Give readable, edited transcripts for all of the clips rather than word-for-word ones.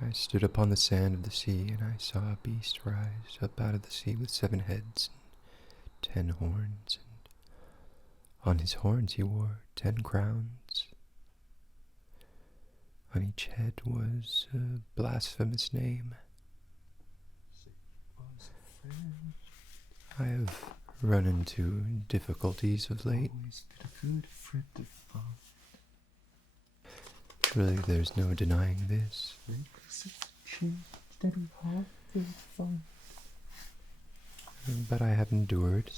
I stood upon the sand of the sea, and I saw a beast rise up out of the sea with 7 heads and 10 horns, and on his horns he wore 10 crowns. On each head was a blasphemous name. I have run into difficulties of late. Always been a good friend of mine. Surely there's no denying this. But I have endured.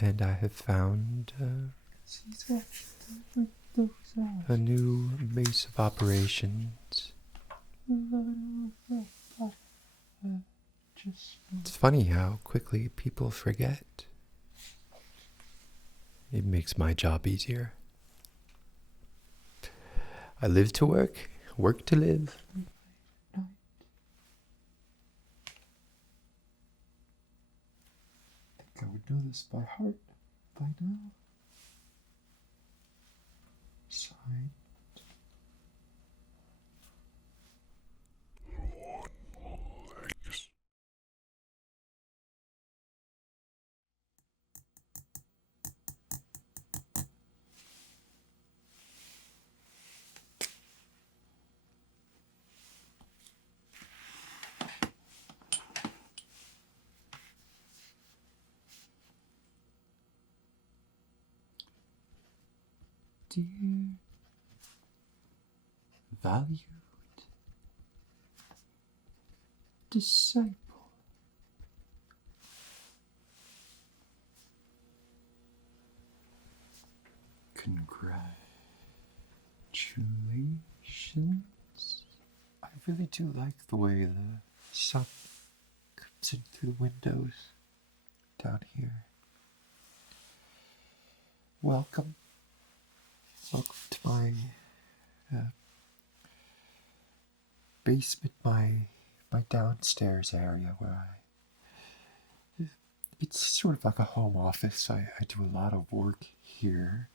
And I have found a new base of operations. It's funny how quickly people forget. It makes my job easier. I live to work, work to live. I think I would know this by heart by now. Signed. Longlegs. Dear valued disciple, congratulations. I really do like the way the sun comes in through the windows down here. Welcome to my basement, my downstairs area where it's sort of like a home office. I do a lot of work here.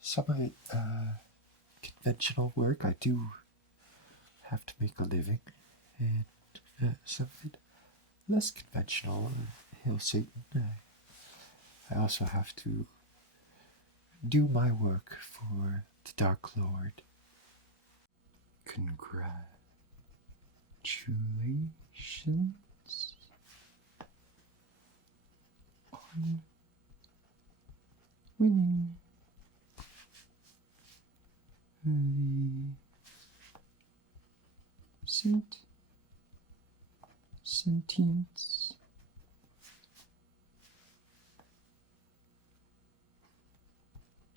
Some of it conventional work. I do have to make a living, and some of it less conventional. Hail Satan. I also have to do my work for the Dark Lord. Congratulations on winning the sentience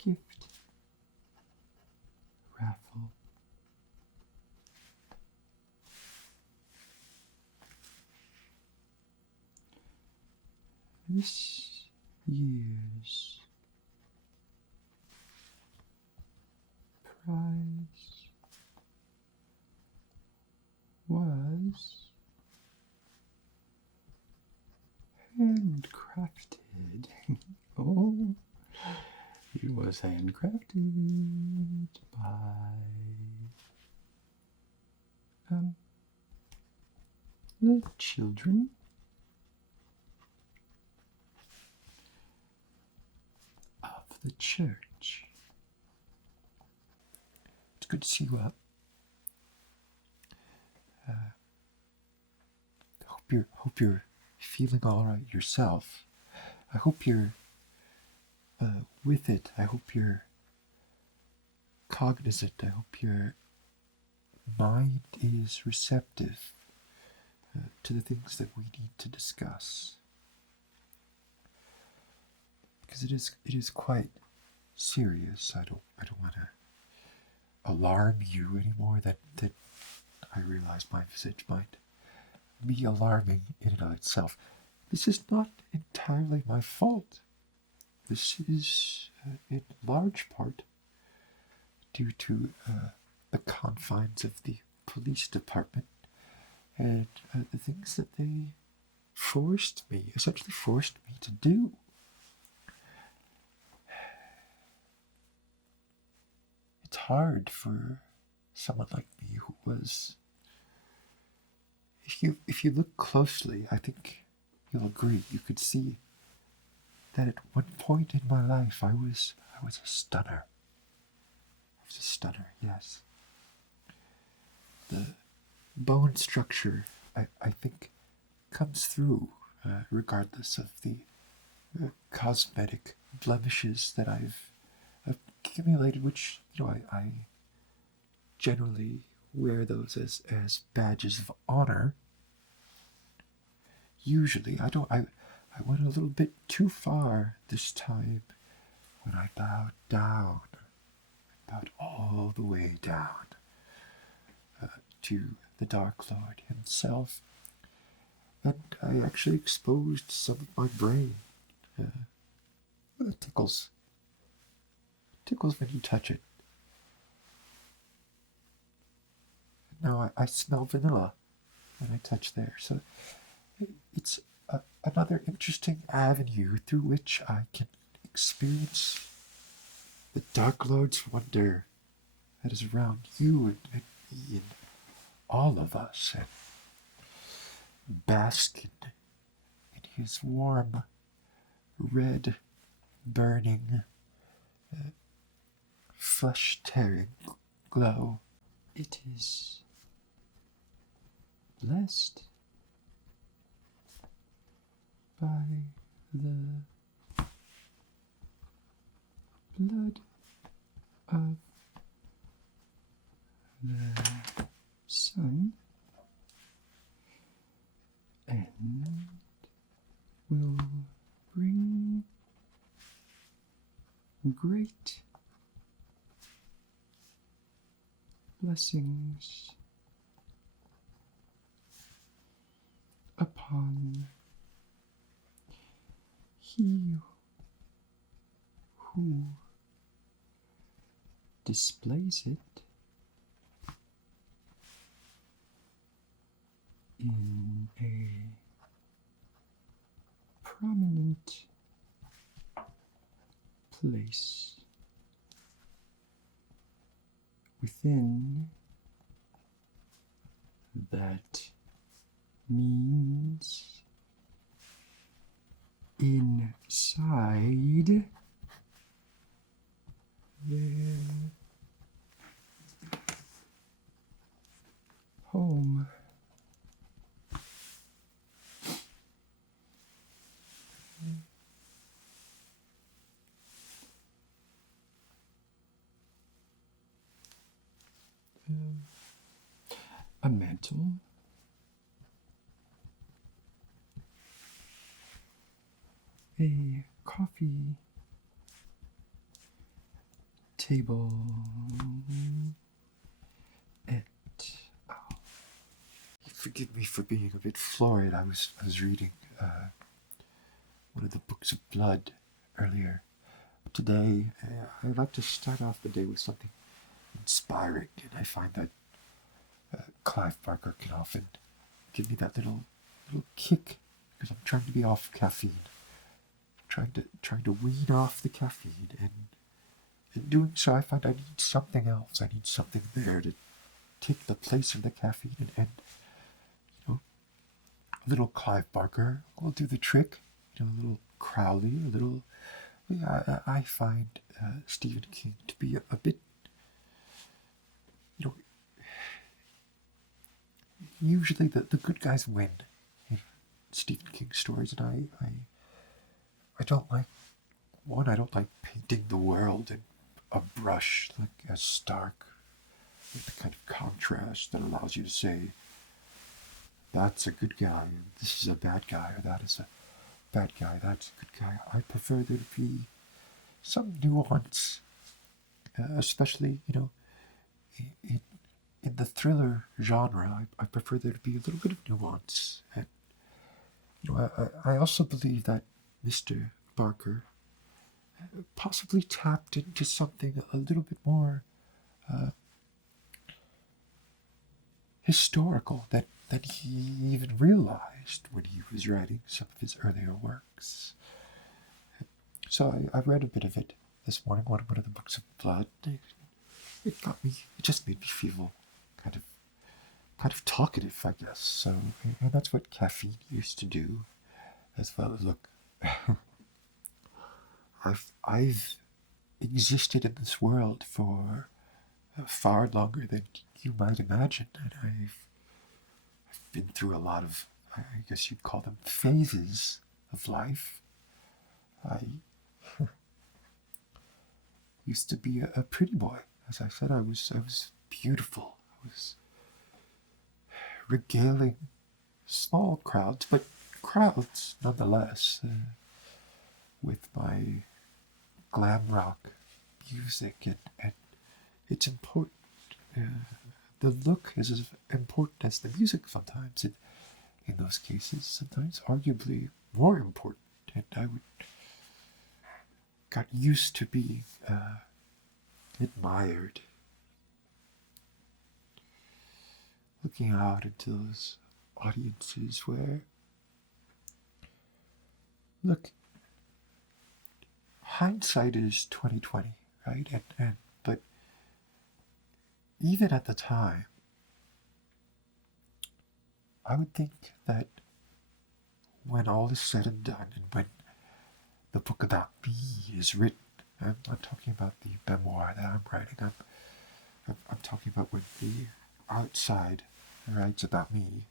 gift raffle. This year's prize was handcrafted. Oh, it was handcrafted by the children of the church. It's good to see you up. Hope you're feeling all right yourself. I hope you're with it. I hope you're cognizant. I hope your mind is receptive to the things that we need to discuss. Because it is quite serious. I don't want to alarm you anymore. That I realize my visage might be alarming in and of itself. This is not entirely my fault. This is in large part due to the confines of the police department and the things that they essentially forced me to do. hard for someone like me who was. If you look closely, I think you'll agree. You could see that at one point in my life I was a stunner. I was a stunner, yes. The bone structure, I think, comes through regardless of the cosmetic blemishes that I've accumulated, which, I generally wear those as badges of honor. Usually, I went a little bit too far this time when I bowed down. I bowed all the way down to the Dark Lord himself. And I actually exposed some of my brain. It tickles. It tickles when you touch it. Now I smell vanilla when I touch there. So it's another interesting avenue through which I can experience the Dark Lord's wonder that is around you and me and all of us, and bask in his warm, red, burning, flesh-tearing glow. It is blessed by the blood of the sun, and will bring great blessings upon he who displays it in a prominent place within that means inside their home. A mantle, a coffee table, Forgive me for being a bit florid. I was reading one of the books of blood earlier today. I'd like to start off the day with something inspiring, and I find that Clive Barker can often give me that little kick because I'm trying to be off caffeine, trying to wean off the caffeine, and in doing so, I find I need something else. I need something there to take the place of the caffeine, and a little Clive Barker will do the trick. A little Crowley, a little. Yeah, I find Stephen King to be a bit. Usually the good guys win in Stephen King stories, and I don't like. One, I don't like painting the world in a brush, like as stark, with the kind of contrast that allows you to say, that's a good guy, and this is a bad guy, or that is a bad guy, that's a good guy. I prefer there to be some nuance, especially, in the thriller genre. I prefer there to be a little bit of nuance. And, I also believe that Mr. Barker possibly tapped into something a little bit more historical than he even realized when he was writing some of his earlier works. So I read a bit of it this morning, one of the books of blood. it just made me feel kind of talkative, I guess. So, and that's what caffeine used to do, as well as look. I've existed in this world for far longer than you might imagine, and I've been through a lot of, I guess you'd call them phases of life. I used to be a pretty boy. As I said, I was beautiful. I was regaling small crowds, but crowds nonetheless, with my glam rock music, and it's important. The look is as important as the music sometimes. In those cases, sometimes arguably more important. And I got used to being admired. Looking out into those audiences where, look, hindsight is 20/20, right? But even at the time, I would think that when all is said and done, and when the book about me is written, I'm talking about the memoir that I'm writing. I'm talking about when the outside writes about me,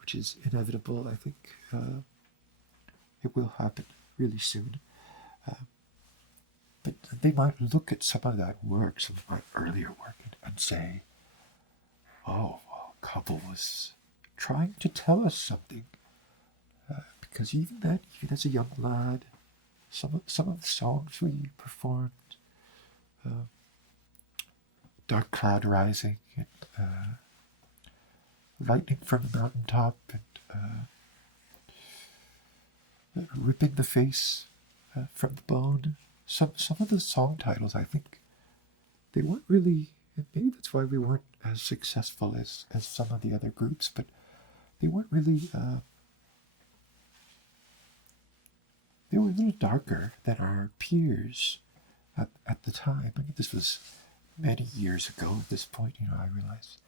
which is inevitable. I think it will happen really soon. But they might look at some of that work, some of my earlier work, and say, "Oh, well, Kobble was trying to tell us something." Because even as a young lad, some of the songs we performed, "Dark Cloud Rising" and "Lightning from the Mountaintop" and "Ripping the Face from the Bone." Some of the song titles, I think, they weren't really. Maybe that's why we weren't as successful as some of the other groups, but they weren't really. They were a little darker than our peers at the time. I mean, this was many years ago at this point. I realize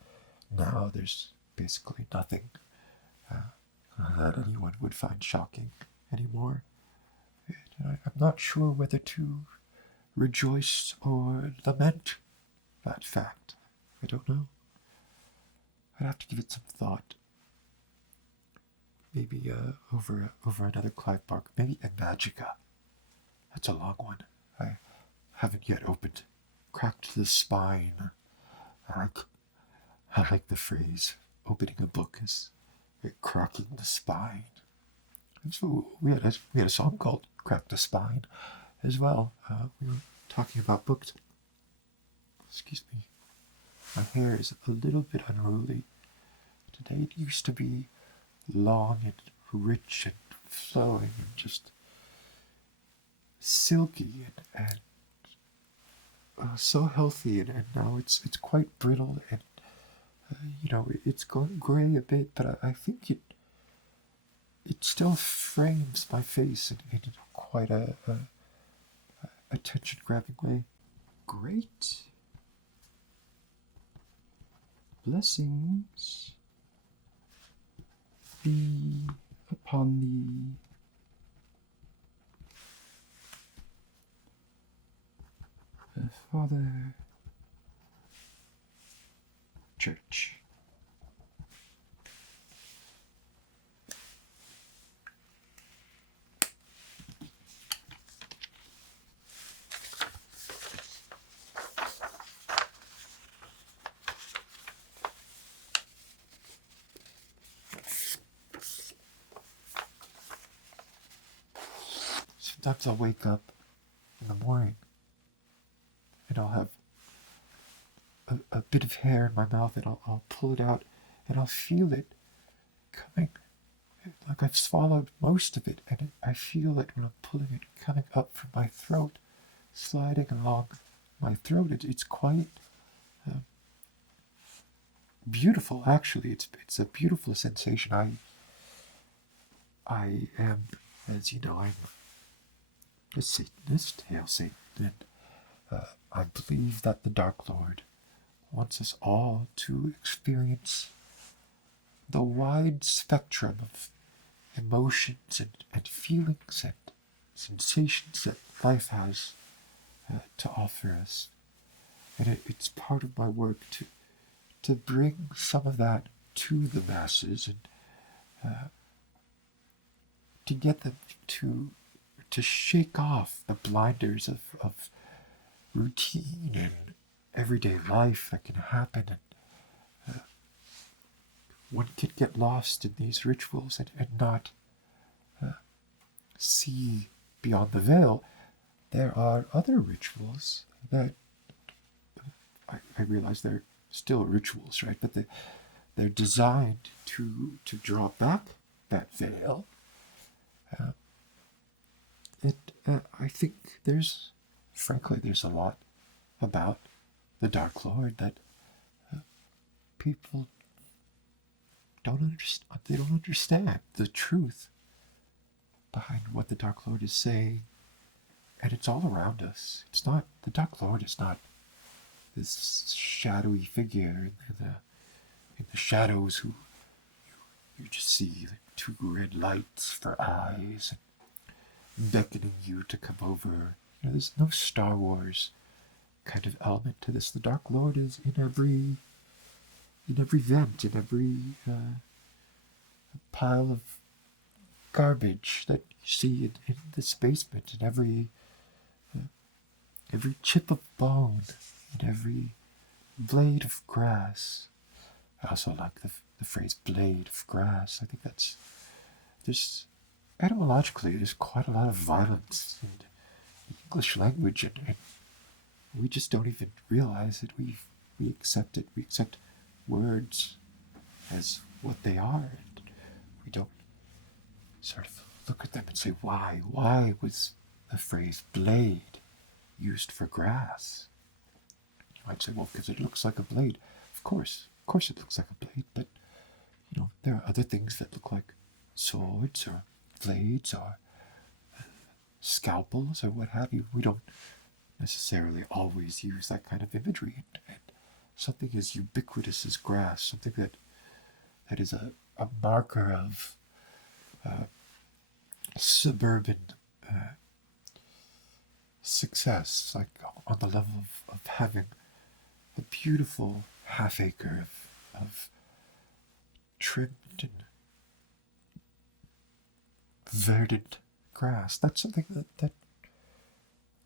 now there's basically nothing that anyone would find shocking anymore. And I'm not sure whether to rejoice or lament that fact. I don't know. I'd have to give it some thought. Maybe over another Clive Barker. Maybe Imagica. That's a long one. I haven't yet opened. Cracked the spine. I like the phrase. Opening a book is cracking the spine. And so we had a song called "Crack the Spine" as well. We were talking about books. Excuse me. My hair is a little bit unruly today. It used to be long and rich and flowing and just silky and so healthy, and now it's quite brittle, and it's gone gray a bit, but I think it still frames my face in quite a attention-grabbing way. Great blessings be upon thee. Father Church. Sometimes I'll wake up in the morning and I'll have a bit of hair in my mouth, and I'll pull it out, and I'll feel it coming, like I've swallowed most of it, and I feel it when I'm pulling it coming up from my throat, sliding along my throat. It's quite beautiful, actually. It's a beautiful sensation. I am, as you know, I'm a Satanist, hail Satan, and I believe that the Dark Lord wants us all to experience the wide spectrum of emotions and feelings and sensations that life has to offer us. And it's part of my work to bring some of that to the masses and to get them to shake off the blinders of routine and everyday life that can happen. And one can get lost in these rituals and not see beyond the veil. There are other rituals that I realize they're still rituals, right? But they're designed to draw back that veil. I think frankly, there's a lot about the Dark Lord that people don't understand. They don't understand the truth behind what the Dark Lord is saying, and it's all around us. It's not the Dark Lord is not this shadowy figure in the shadows who you just see the two red lights for eyes and beckoning you to come over. There's no Star Wars kind of element to this. The Dark Lord is in every vent, in every pile of garbage that you see in this basement, in every chip of bone, in every blade of grass. I also like the phrase blade of grass. I think there's etymologically there's quite a lot of violence in the English language, and we just don't even realize it. We accept it. We accept words as what they are, and we don't sort of look at them and say, why? Why was the phrase blade used for grass? You might say, well, because it looks like a blade. Of course it looks like a blade, but there are other things that look like swords or blades or scalpels or what have you. We don't necessarily always use that kind of imagery. And something as ubiquitous as grass, something that is a marker of suburban success, like on the level of having a beautiful half acre of trimmed and verdant grass. That's something that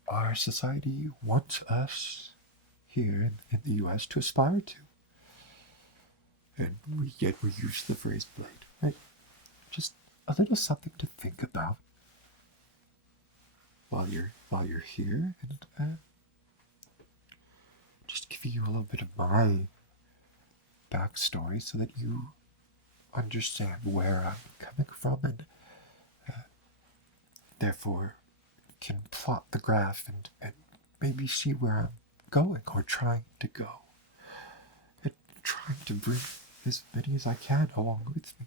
our society wants us here in the U.S. to aspire to. And we use the phrase blade, right? Just a little something to think about while you're here, and just giving you a little bit of my backstory so that you understand where I'm coming from, and therefore can plot the graph and maybe see where I'm going or trying to go, and trying to bring as many as I can along with me.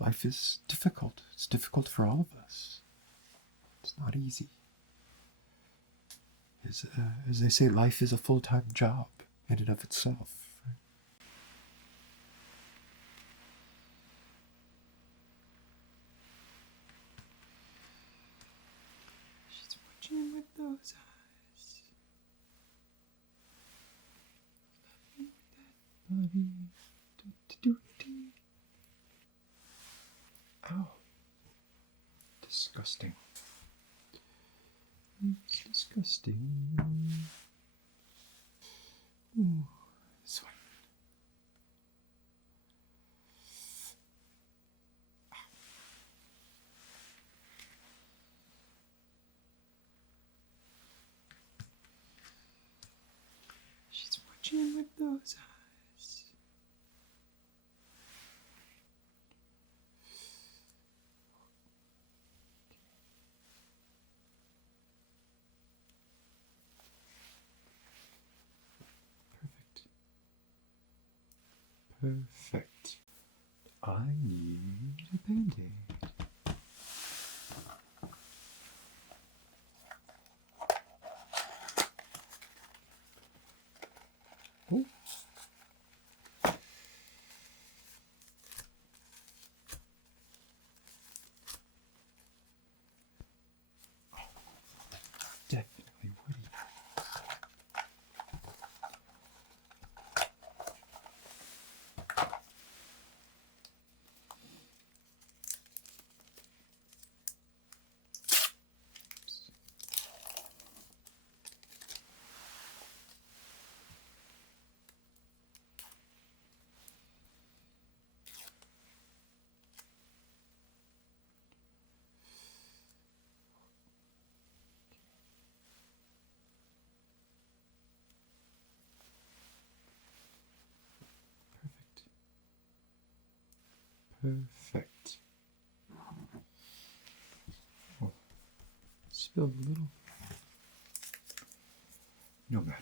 Life is difficult. It's difficult for all of us. It's not easy. As they say, life is a full-time job in and of itself. She's watching with those eyes. Loving that body. Ow. Disgusting. It's disgusting. Ooh, this one. She's watching with those eyes. Perfect. I need a Band-Aid. apple. Definitely woody. Perfect. Oh, spilled a little. No matter.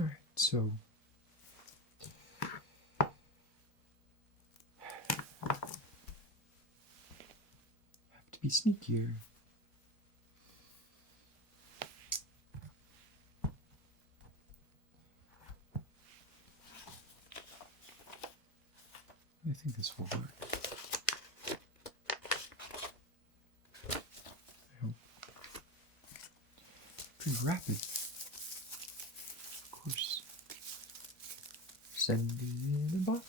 Alright, so I have to be sneakier. I think this will work. I hope. Pretty rapid. Of course. Send it in a box.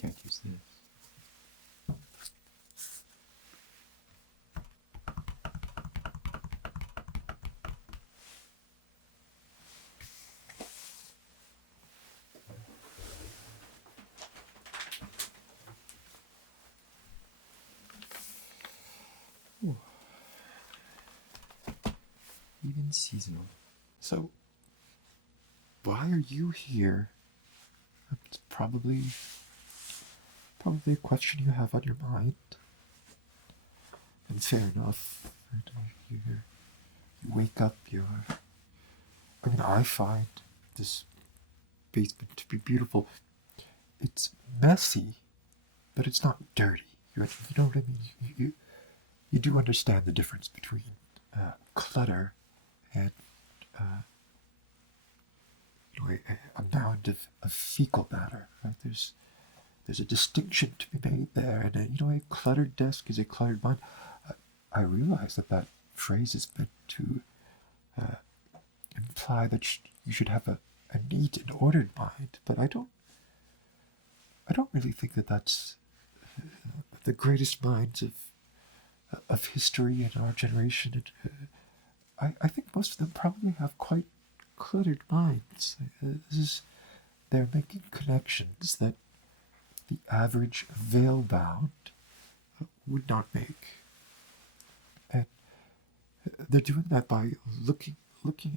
Can't use this. Ooh. Even seasonal. So, why are you here? It's probably a question you have on your mind. And fair enough. You wake up, I find this basement to be beautiful. It's messy, but it's not dirty. You know what I mean? You do understand the difference between clutter and a mound of fecal matter. Right? There's a distinction to be made there, and a cluttered desk is a cluttered mind. I realize that phrase is meant to imply that you should have a neat and ordered mind, but I don't really think that that's the greatest minds of history in our generation. I think most of them probably have quite cluttered minds. They're making connections that the average veil-bound would not make. And they're doing that by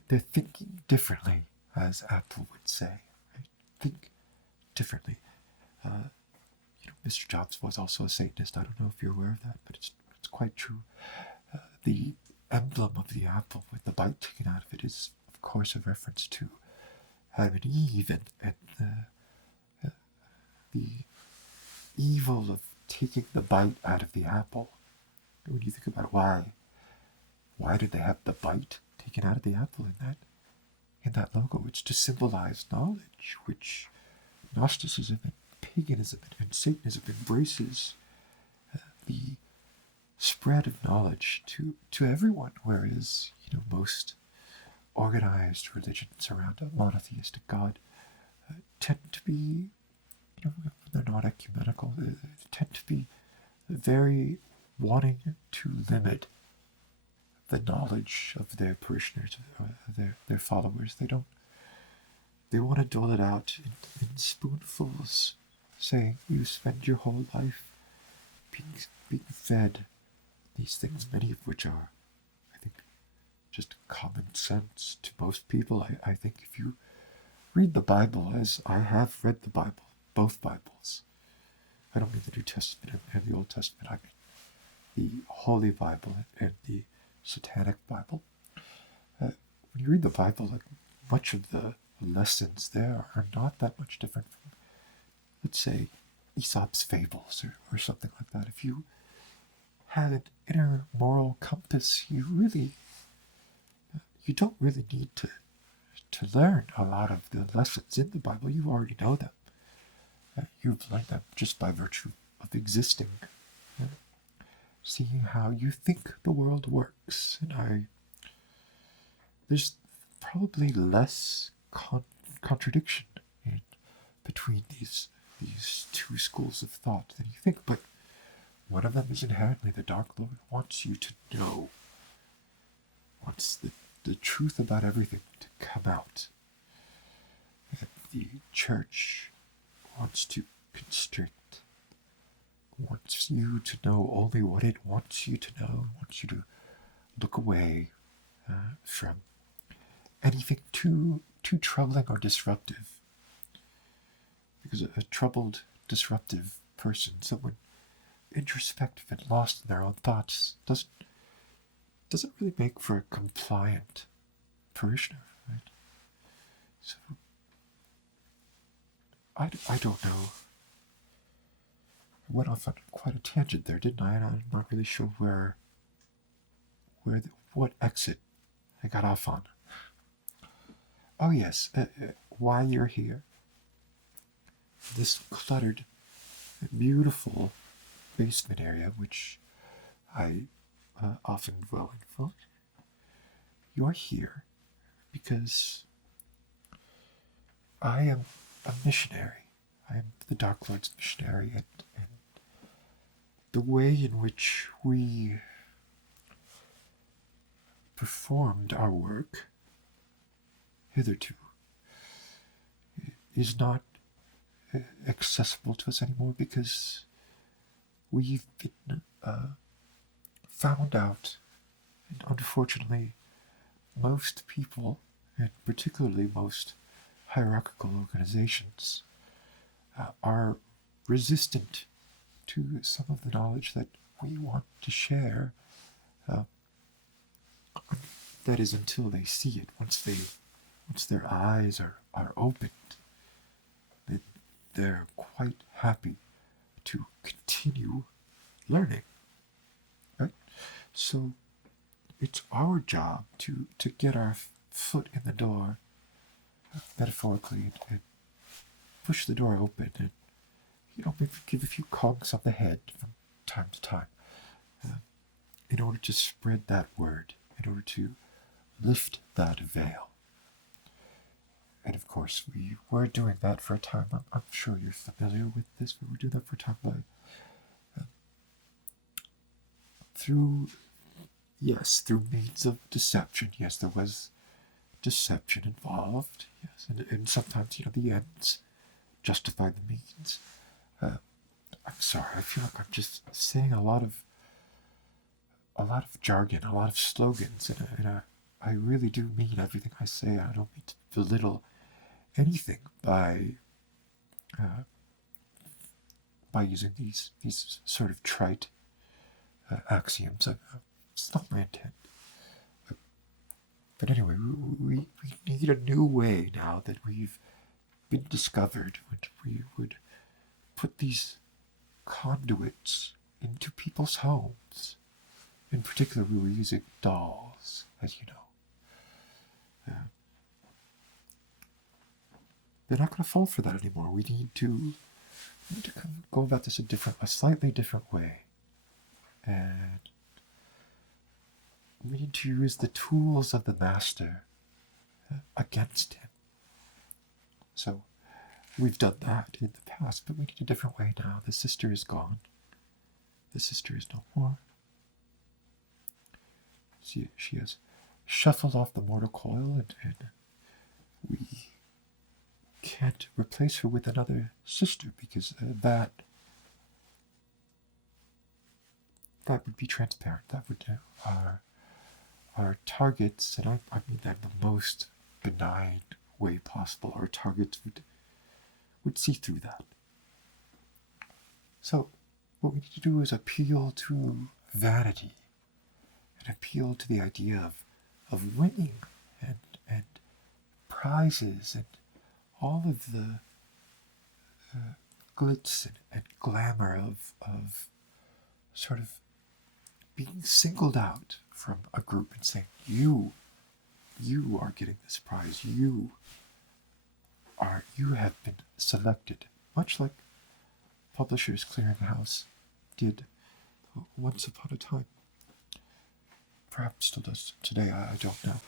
they're thinking differently, as Apple would say. Right? Think differently. Mr. Jobs was also a Satanist. I don't know if you're aware of that, but it's quite true. The emblem of the apple with the bite taken out of it is, of course, a reference to Adam and Eve and the evil of taking the bite out of the apple. When you think about why did they have the bite taken out of the apple in that logo? It's to symbolize knowledge, which Gnosticism and paganism and Satanism embraces the spread of knowledge to everyone, whereas most organized religions around a monotheistic God tend to be, they're not ecumenical, they tend to be very wanting to limit the knowledge of their parishioners, their followers. They want to dole it out in spoonfuls, saying you spend your whole life being fed these things, many of which are, I think, just common sense to most people. I think if you read the Bible, as I have read the Bible, both Bibles, I don't mean the New Testament and the Old Testament, I mean the Holy Bible and the Satanic Bible. When you read the Bible, much of the lessons there are not that much different from, let's say, Aesop's fables or something like that. If you have an inner moral compass, you don't really need to learn a lot of the lessons in the Bible. You already know them. You've learned them just by virtue of existing, seeing how you think the world works. And there's probably less contradiction between these two schools of thought than you think, but one of them is inherently the Dark Lord wants you to know, wants the truth about everything to come out. And the church wants to constrict, wants you to know only what it wants you to know, wants you to look away from anything too troubling or disruptive. Because a troubled, disruptive person, someone introspective and lost in their own thoughts, doesn't really make for a compliant parishioner, right? So I don't know. I went off on quite a tangent there, didn't I? And I'm not really sure what exit I got off on. Oh yes, why you're here. This cluttered, beautiful basement area, which I often dwell in for. You're here because I am a missionary. I am the Dark Lord's missionary, and the way in which we performed our work hitherto is not accessible to us anymore because we've been found out, and unfortunately most people, and particularly most hierarchical organizations, are resistant to some of the knowledge that we want to share. That is, until they see it. Once their eyes are opened, they're quite happy to continue learning. Right? So it's our job to get our foot in the door, metaphorically, and push the door open, and maybe give a few conks on the head from time to time, in order to spread that word, in order to lift that veil. And of course, we were doing that for a time. I'm sure you're familiar with this. We were doing that for a time through means of deception. Yes, there was deception involved. Yes, and sometimes the ends justify the means. I'm sorry. I feel like I'm just saying a lot of jargon, a lot of slogans, and I really do mean everything I say. I don't mean to belittle anything by using these sort of trite axioms. It's not my intent. But anyway, we need a new way now that we've been discovered. We would put these conduits into people's homes. In particular, we were using dolls, as you know. They're not going to fall for that anymore. We need to go about this a slightly different way. And we need to use the tools of the master against him. So we've done that in the past, but we need a different way now. The sister is gone. The sister is no more. She has shuffled off the mortal coil, and we can't replace her with another sister, because that would be transparent. That would our targets, and I mean that in the most benign way possible. Our targets would see through that. So what we need to do is appeal to vanity, and appeal to the idea of winning and prizes and all of the glitz and glamour of sort of being singled out from a group and saying, you are getting this prize. You have been selected, much like Publishers Clearinghouse did once upon a time. Perhaps still does today, I don't know.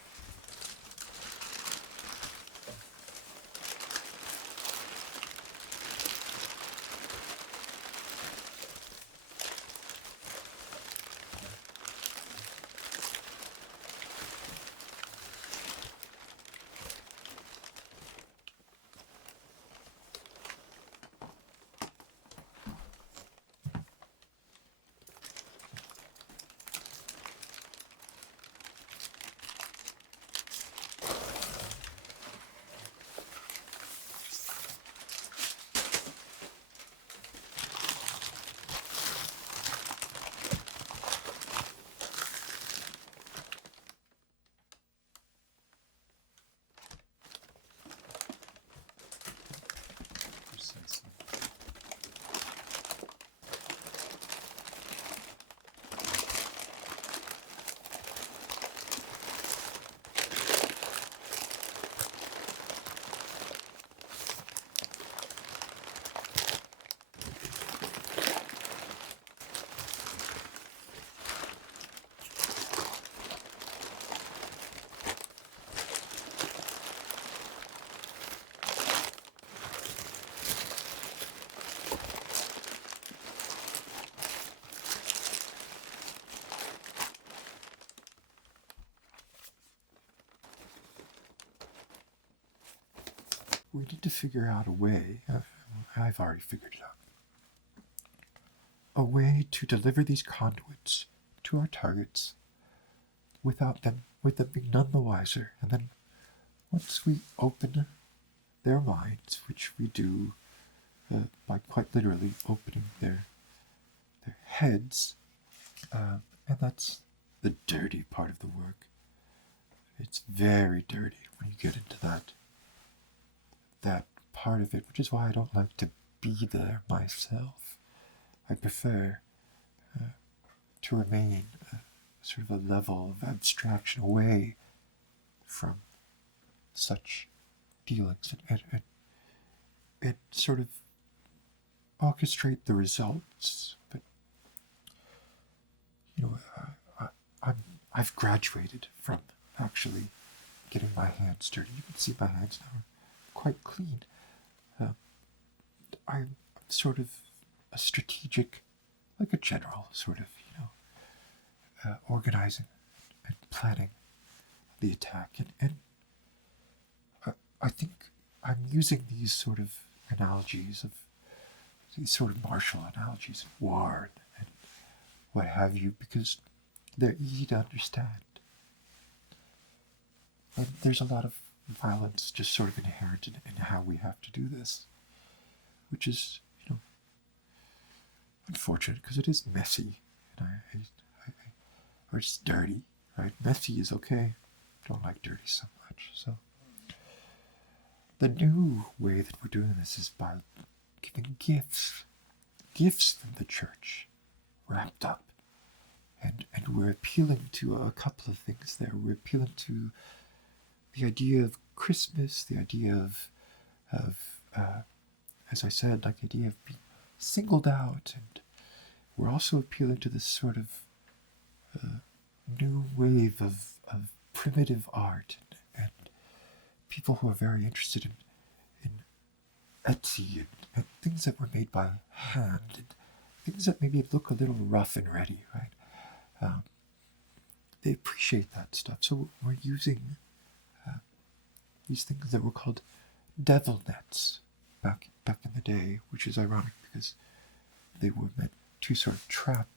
We need to figure out a way, I've already figured it out, a way to deliver these conduits to our targets with them being none the wiser. And then once we open their minds, which we do by quite literally opening their heads, and that's the dirty part of the work. It's very dirty when you get into that part of it, which is why I don't like to be there myself. I prefer to remain sort of a level of abstraction away from such dealings and sort of orchestrate the results. But I've graduated from actually getting my hands dirty. You can see my hands now are quite clean. I'm sort of a strategic, like a general, sort of, organizing and planning the attack. And I think I'm using these sort of analogies, these sort of martial analogies of war and what have you, because they're easy to understand. And there's a lot of violence just sort of inherent in how we have to do this, which is, unfortunate because it is messy, and or it's dirty, right? Messy is okay. I don't like dirty so much. So the new way that we're doing this is by giving gifts from the church, wrapped up, and we're appealing to a couple of things there. We're appealing to the idea of Christmas, the idea of as I said, like the idea of being singled out, and we're also appealing to this sort of new wave of primitive art and people who are very interested in Etsy and things that were made by hand and things that maybe look a little rough and ready, right? They appreciate that stuff. So we're using these things that were called devil nets back in the day, which is ironic because they were meant to sort of trap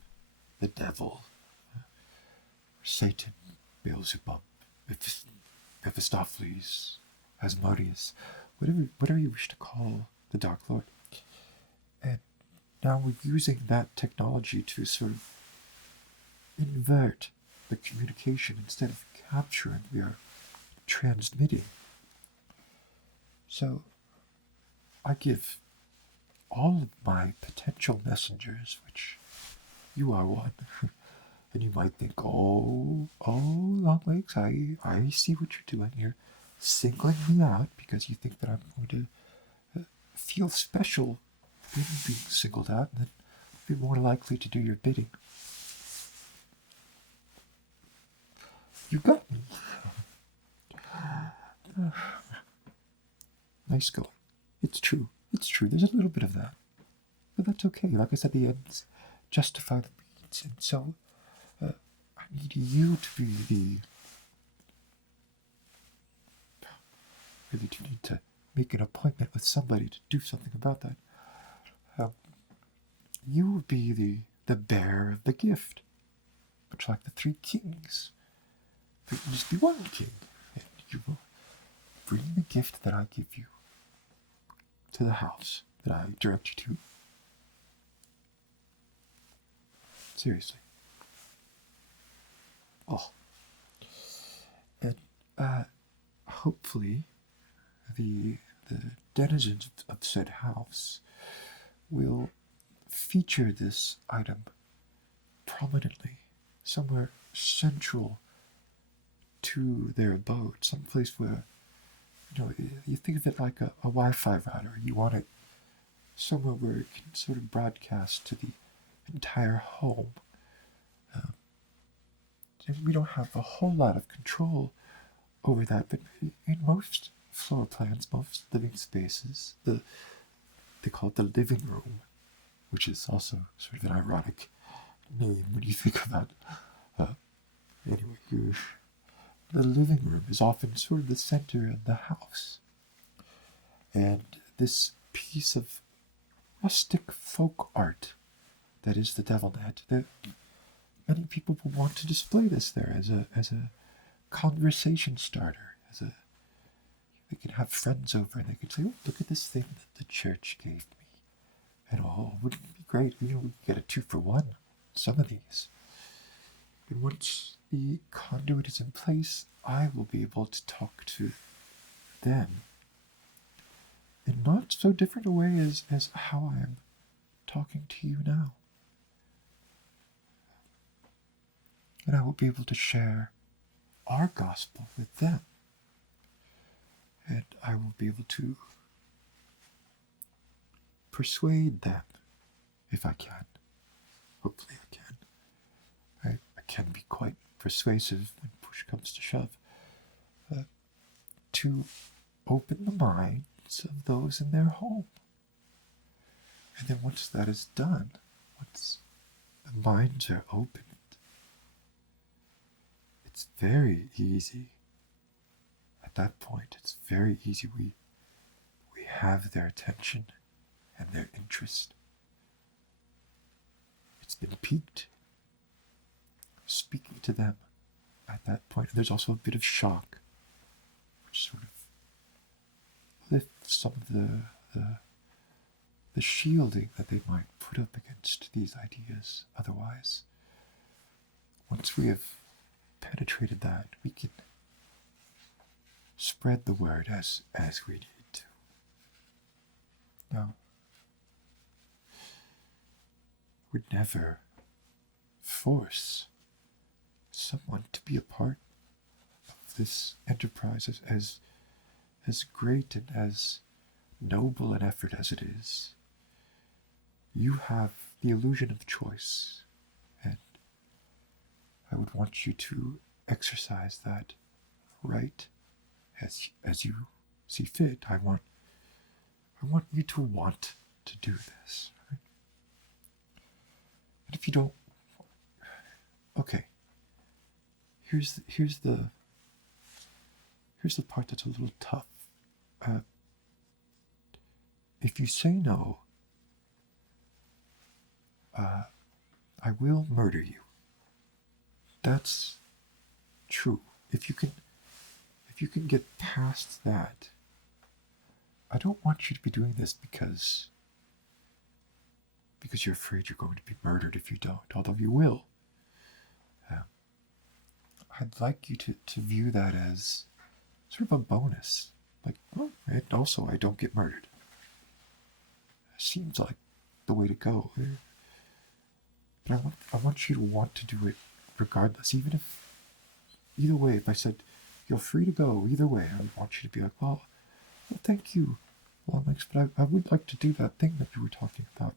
the devil, Satan, Beelzebub, Mephistopheles, Asmodeus, whatever you wish to call the Dark Lord. And now we're using that technology to sort of invert the communication. Instead of capturing, we are transmitting. So I give all of my potential messengers, which you are one. And you might think, oh, Longlegs, I see what you're doing. You're singling me out because you think that I'm going to feel special in being singled out and then be more likely to do your bidding. You got me. Nice going. It's true. It's true. There's a little bit of that. But that's okay. Like I said, the ends justify the means. And so, I need you to be the... Really do need to make an appointment with somebody to do something about that. You will be the bearer of the gift. Much like the three kings. There can just be one king. And you will bring the gift that I give you to the house that I direct you to. Seriously. Oh. And, hopefully, the denizens of said house will feature this item prominently, somewhere central to their abode, someplace where, you think of it like a Wi-Fi router. You want it somewhere where it can sort of broadcast to the entire home. And we don't have a whole lot of control over that, but in most floor plans, most living spaces, they call it the living room, which is also sort of an ironic name when you think about anyway, the living room is often sort of the center of the house. And this piece of rustic folk art that is the devil net, that many people will want to display this there as a conversation starter, they can have friends over and they can say, oh, look at this thing that the church gave me. And wouldn't it be great? We could get a 2-for-1, some of these. And once the conduit is in place, I will be able to talk to them in not so different a way as how I am talking to you now. And I will be able to share our gospel with them. And I will be able to persuade them, if I can. Hopefully I can. I can be quite persuasive when push comes to shove. To open the minds of those in their home. And then once that is done, once the minds are opened, it's very easy. At that point, it's very easy. We have their attention and their interest. It's been piqued. Speaking to them at that point. And there's also a bit of shock, which sort of lifts some of the shielding that they might put up against these ideas otherwise. Once we have penetrated that, we can spread the word as we need to. Now, would never force someone to be a part of this enterprise as great and as noble an effort as it is. You have the illusion of choice, and I would want you to exercise that right as you see fit. I want you to want to do this. Right? And if you don't, okay. Here's the part that's a little tough. If you say no, I will murder you. That's true. If you can get past that, I don't want you to be doing this because you're afraid you're going to be murdered if you don't, although you will. I'd like you to view that as sort of a bonus. Like, oh, and also I don't get murdered. seems like the way to go. But I want you to want to do it regardless, either way, if I said, you're free to go, either way, I want you to be like, well, thank you, Longlegs, but I would like to do that thing that you were talking about.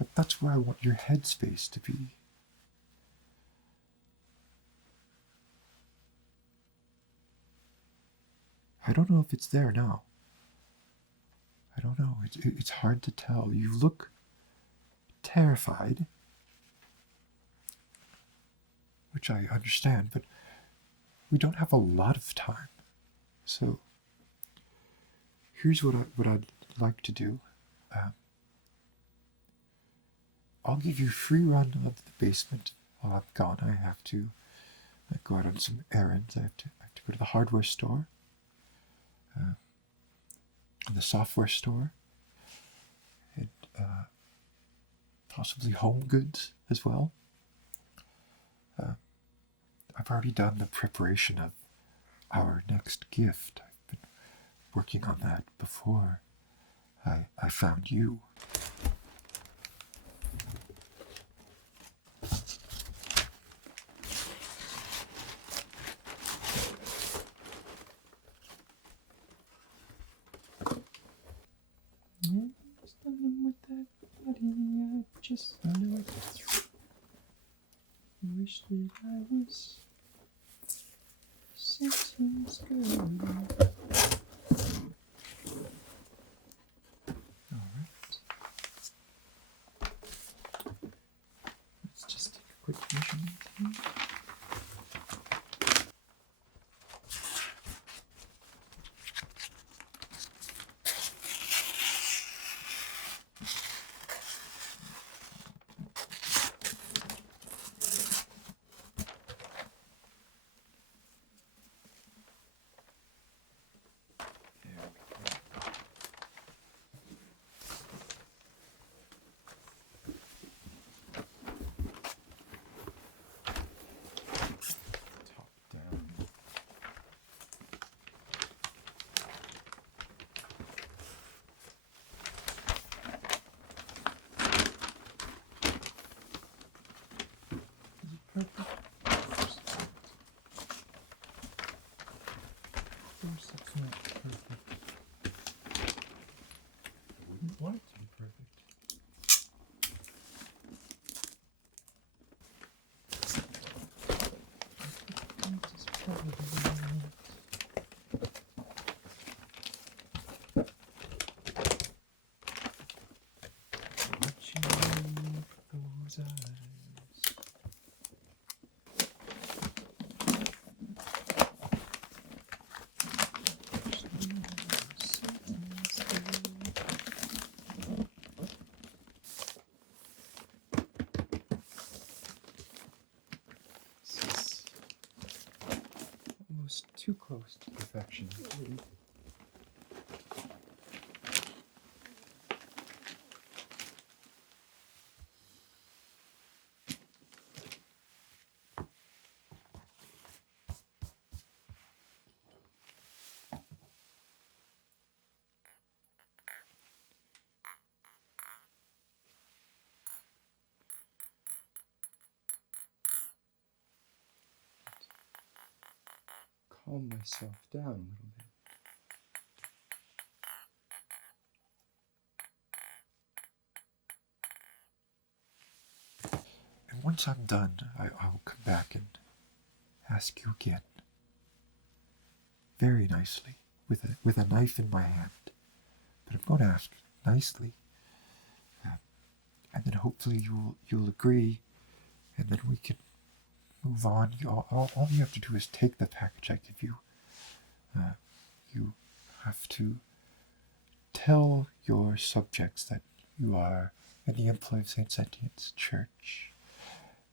Like, that's where I want your headspace to be. I don't know if it's there now. I don't know. It's hard to tell. You look terrified, which I understand, but we don't have a lot of time. So here's what I'd like to do. I'll give you a free run of the basement while I'm gone. I have to go out on some errands. I have to go to the hardware store, and the software store, and possibly home goods as well. I've already done the preparation of our next gift. I've been working on that before I found you. With that buddy, I just know it. I wish that I was 6 years ago. Alright. Let's just take a quick measurement here. That's not perfect. I wouldn't want it to be perfect. That is probably right. Watching those eyes. Almost too close to perfection. Calm myself down a little bit. And once I'm done, I will come back and ask you again, very nicely, with a knife in my hand. But I'm going to ask nicely, and then hopefully you'll agree, and then we can move on. All you have to do is take the package I give you. You have to tell your subjects that you are in the employ of St. Sentient's Church,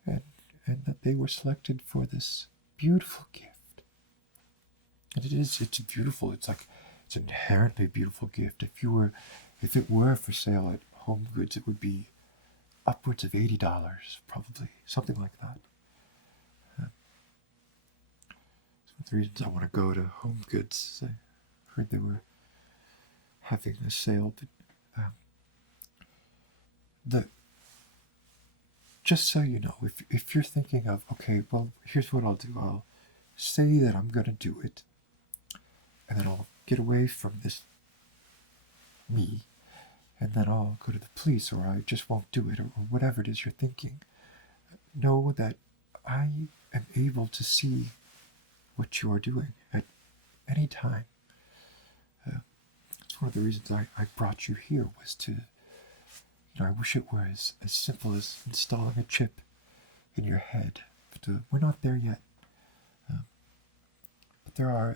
and that they were selected for this beautiful gift. And it's beautiful. It's an inherently beautiful gift. If it were for sale at Home Goods, it would be upwards of $80, probably, something like that. It's one of the reasons I want to go to Home Goods. I heard they were having a sale, but Um, the just so you know, if you're thinking of, okay, well, here's what I'll do. I'll say that I'm gonna do it, and then I'll get away from this me, and then I'll go to the police, or I just won't do it, or whatever it is you're thinking. Know that I am able to see what you are doing at any time. It's one of the reasons I brought you here, was to, I wish it were as simple as installing a chip in your head. But we're not there yet. But there are,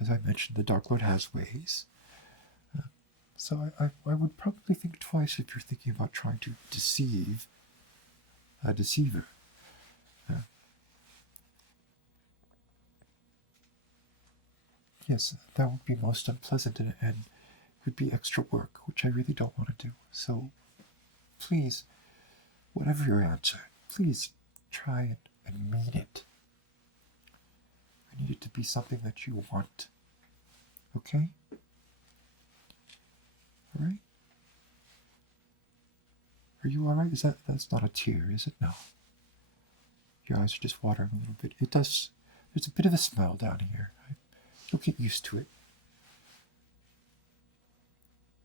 as I mentioned, the Dark Lord has ways. So I would probably think twice if you're thinking about trying to deceive a deceiver. Yes, that would be most unpleasant, and would be extra work, which I really don't want to do. So please, whatever your answer, please try and mean it. I need it to be something that you want. Okay? Alright? Are you alright? That's not a tear, is it? No. Your eyes are just watering a little bit. There's a bit of a smell down here. You'll get used to it.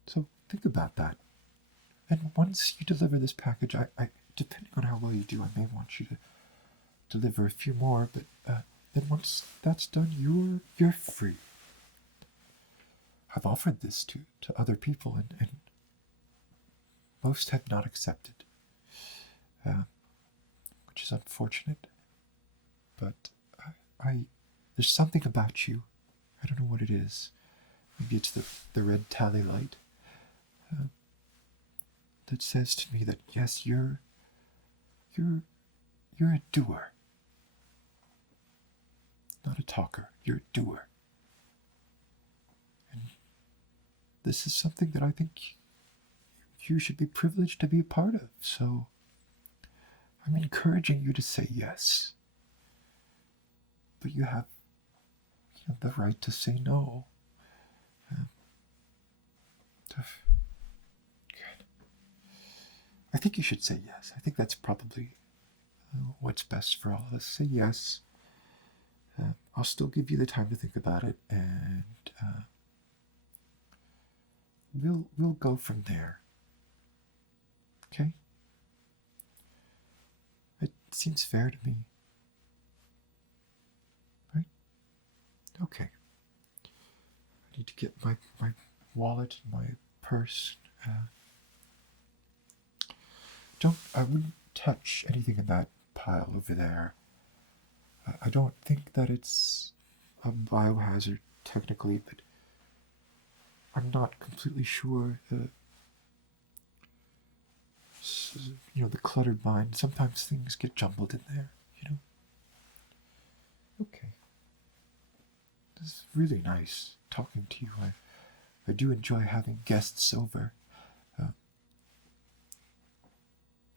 So think about that. And once you deliver this package, I depending on how well you do, I may want you to deliver a few more, but then once that's done, you're free. I've offered this to other people, and most have not accepted, which is unfortunate. But there's something about you. I don't know what it is. Maybe it's the red tally light that says to me that yes, you're a doer, not a talker. You're a doer, and this is something that I think you should be privileged to be a part of. So I'm encouraging you to say yes, but you have the right to say no. I think you should say yes. I think that's probably what's best for all of us. Say yes. I'll still give you the time to think about it, and we'll go from there. Okay? It seems fair to me. Right? Okay. I need to get my wallet and my purse. I wouldn't touch anything in that pile over there. I don't think that it's a biohazard technically, but I'm not completely sure. The cluttered mind, sometimes things get jumbled in there, Okay. This is really nice talking to you. I do enjoy having guests over.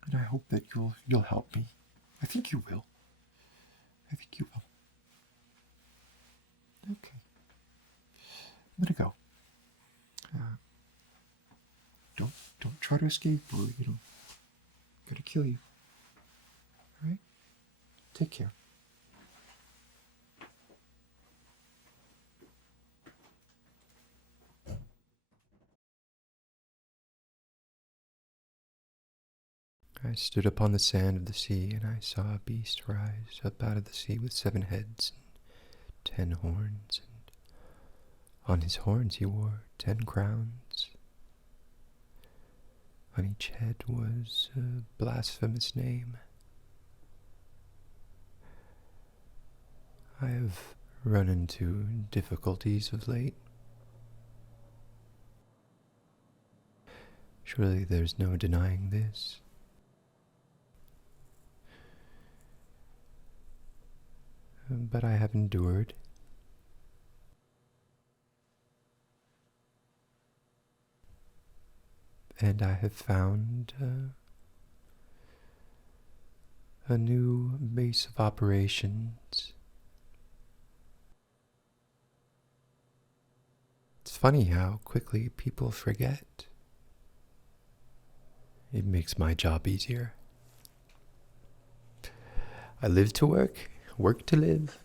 And I hope that you'll help me. I think you will. Okay. I'm gonna go. Don't try to escape, or gonna kill you. All right. Take care. I stood upon the sand of the sea, and I saw a beast rise up out of the sea with 7 heads and 10 horns, and on his horns he wore 10 crowns. On each head was a blasphemous name. I have run into difficulties of late. Surely there's no denying this. But I have endured. And I have found a new base of operations. It's funny how quickly people forget. It makes my job easier. I live to work, work to live.